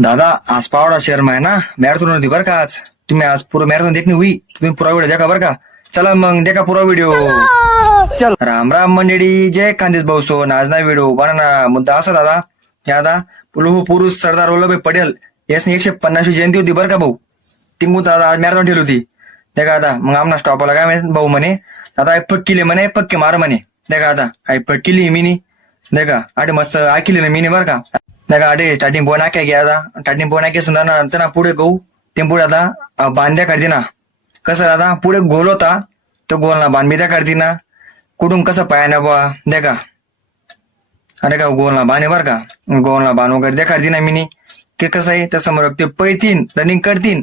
दादा आज पावडा शहर में है ना मॅरेथॉन होती बरं का आज तुम्ही आज पूरा मॅरेथॉन देखनी हुई तुम्ही पूरा व्हिडिओ देखा बरं का चला मग देखा पूरा व्हिडिओ चल राम राम मंडळी जय खानदेश भाऊ सोन आज ना व्हिडिओ बना ना मुद्दा असा दादा या दादा लोह पुरुष सरदार वल्लभभाई पटेल यासनी 150वी जयंती होती बरं का भाऊ ती मुद्दा आज मॅरेथॉन ठेवली होती देखा दादा मग आमना स्टॉपला काय माहित भाऊ म्हणे दादा फक्कीले म्हणे पक्के मार म्हणे देखा दादा आई फक्कीली मिनी देखा आडे मस्त आखिली मिनी बरं का देखा आडे स्टार्टिंग पोन आख्या घ्या दादा स्टार्टिंग पोन आख्या समजा ना त्यांना पुढे गहू ते पुढे आता बांध्या काढते ना कसं दादा पुढे गोल होता तो गोलना बांधबिद्या काढते ना कुठून कसं पायानं बा देखा अरे का गोलना बाणे बर का गोलना बाण वगैरे देखा ना मिनी की कसं आहे त्या समोर ते पळतीन रनिंग करतीन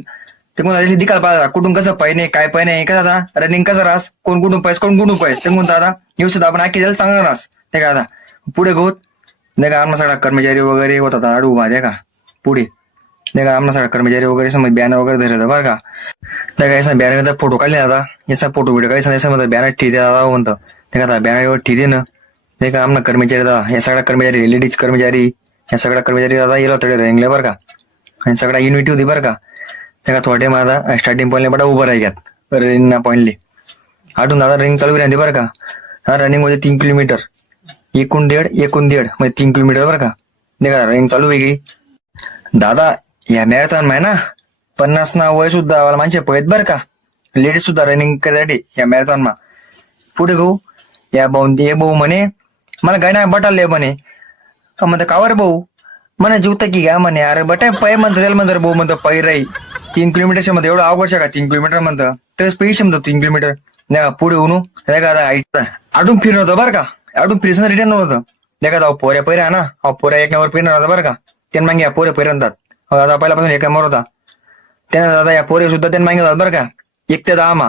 ते कोण त्याची दिकाल पाहिजे कुठून कसं पाहिजे काय पाहिजे का दादा रनिंग कसं रास कोण कुठून पाहिजे कोण कुठून पाहिजे ते कोणता दादा येऊ सुद्धा आपण आखी द्यायला चांगला रास ते का दादा पुढे गहोत देखा आमना सगळा कर्मचारी वगैरे होता आडू उभा देखा पुढे देखा आमना सगळा कर्मचारी वगैरे समज बॅनर वगैरे धरत बरं का देखा याचा बॅनरचा फोटो काढले दादा याचा फोटो व्हिडिओ काढायचा याचा मध्ये बॅनर ठीक आहे दादा म्हणतं देखा दादा बॅनर ठीक आहे ना देखा आमना कर्मचारी दादा या सगळा कर्मचारी लेडीज कर्मचारी या सगळा कर्मचारी दादा येलो तडे रंगले बरं का आणि सगळा युनिटी होती बरं का देखा थोडे माझा स्टार्टिंग पॉईंटले बडा उभं राहिल्यात रनिंग ना पॉईंटले आठून दादा रनिंग चालू राहते बरं का हा रनिंग मध्ये 3 किलोमीटर एकूण दीड म्हणजे 3 किलोमीटर बरं का देखा रनिंग चालू वेगळी दादा या मॅरेथॉन मध्ये ना 50 ना वय सुद्धा माणसे पळत बरं का लेडीज सुद्धा रनिंग करायसाठी या मॅरेथॉन मा पुढे गहू या भाऊ म्हणे मला गायना बटाले म्हणे म्हणतं कावर भाऊ म्हणे जीवता की घ्या म्हणे अरे बटाय पै म्हणतं त्याला म्हणतं भाऊ म्हणतं पै राही 3 किलोमीटरच्या मध्ये एवढं अवघड का 3 किलोमीटर म्हणतं तर पैसे म्हणतो 3 किलोमीटर नाही पुढे उनू देखा आडून फिरणं होतं बरं का आडून फिरसं रिटर्न नव्हतं देखा जाऊ पोऱ्या पैरा ना पोऱ्या एक नंबर फिरणार होता बरं का त्यांना मागे या पोरे फिरतात दादा पहिल्यापासून एका नंबर होता त्यानं दादा या पोरे सुद्धा त्यांना मागे जातात बरं का 1 ते 10 मा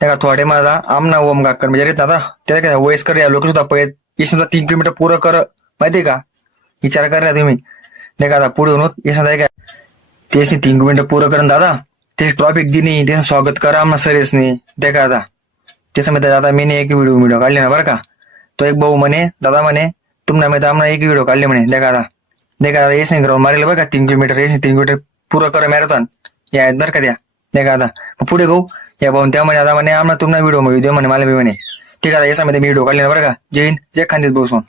देखा थोडे माझा आमना ओम का कर्मचारी दादा त्या काय वयस्कर या लोक सुद्धा पळत हे सुद्धा 3 किलोमीटर पुरं कर माहितीये का विचार करा तुम्ही देखा आता पुढे होऊन हे सुद्धा काय तेच 3 किलोमीटर पुरं करून दादा ते ट्रॉफिक दिनी त्याचं स्वागत करा आम्हाला सरेसनी देखा आता ते समजता दादा मी एक व्हिडिओ काढले ना बरं का तो एक भाऊ म्हणे दादा म्हणे तुम्हाला माहिती आम्हाला एक व्हिडिओ काढले म्हणे देखा आता येस नाही ग्राउंड मारेल बरं का 3 किलोमीटर येस 3 किलोमीटर पुरं करा मॅरेथॉन या बरं का द्या देखा आता पुढे गहू या भाऊ त्या म्हणे दादा म्हणे आम्हाला तुम्हाला व्हिडिओ म्हणे मला बी म्हणे ठीक आहे याच्यामध्ये मी व्हिडिओ काढले ना बरं का जय हिंद जय खानदेश भाऊ सोन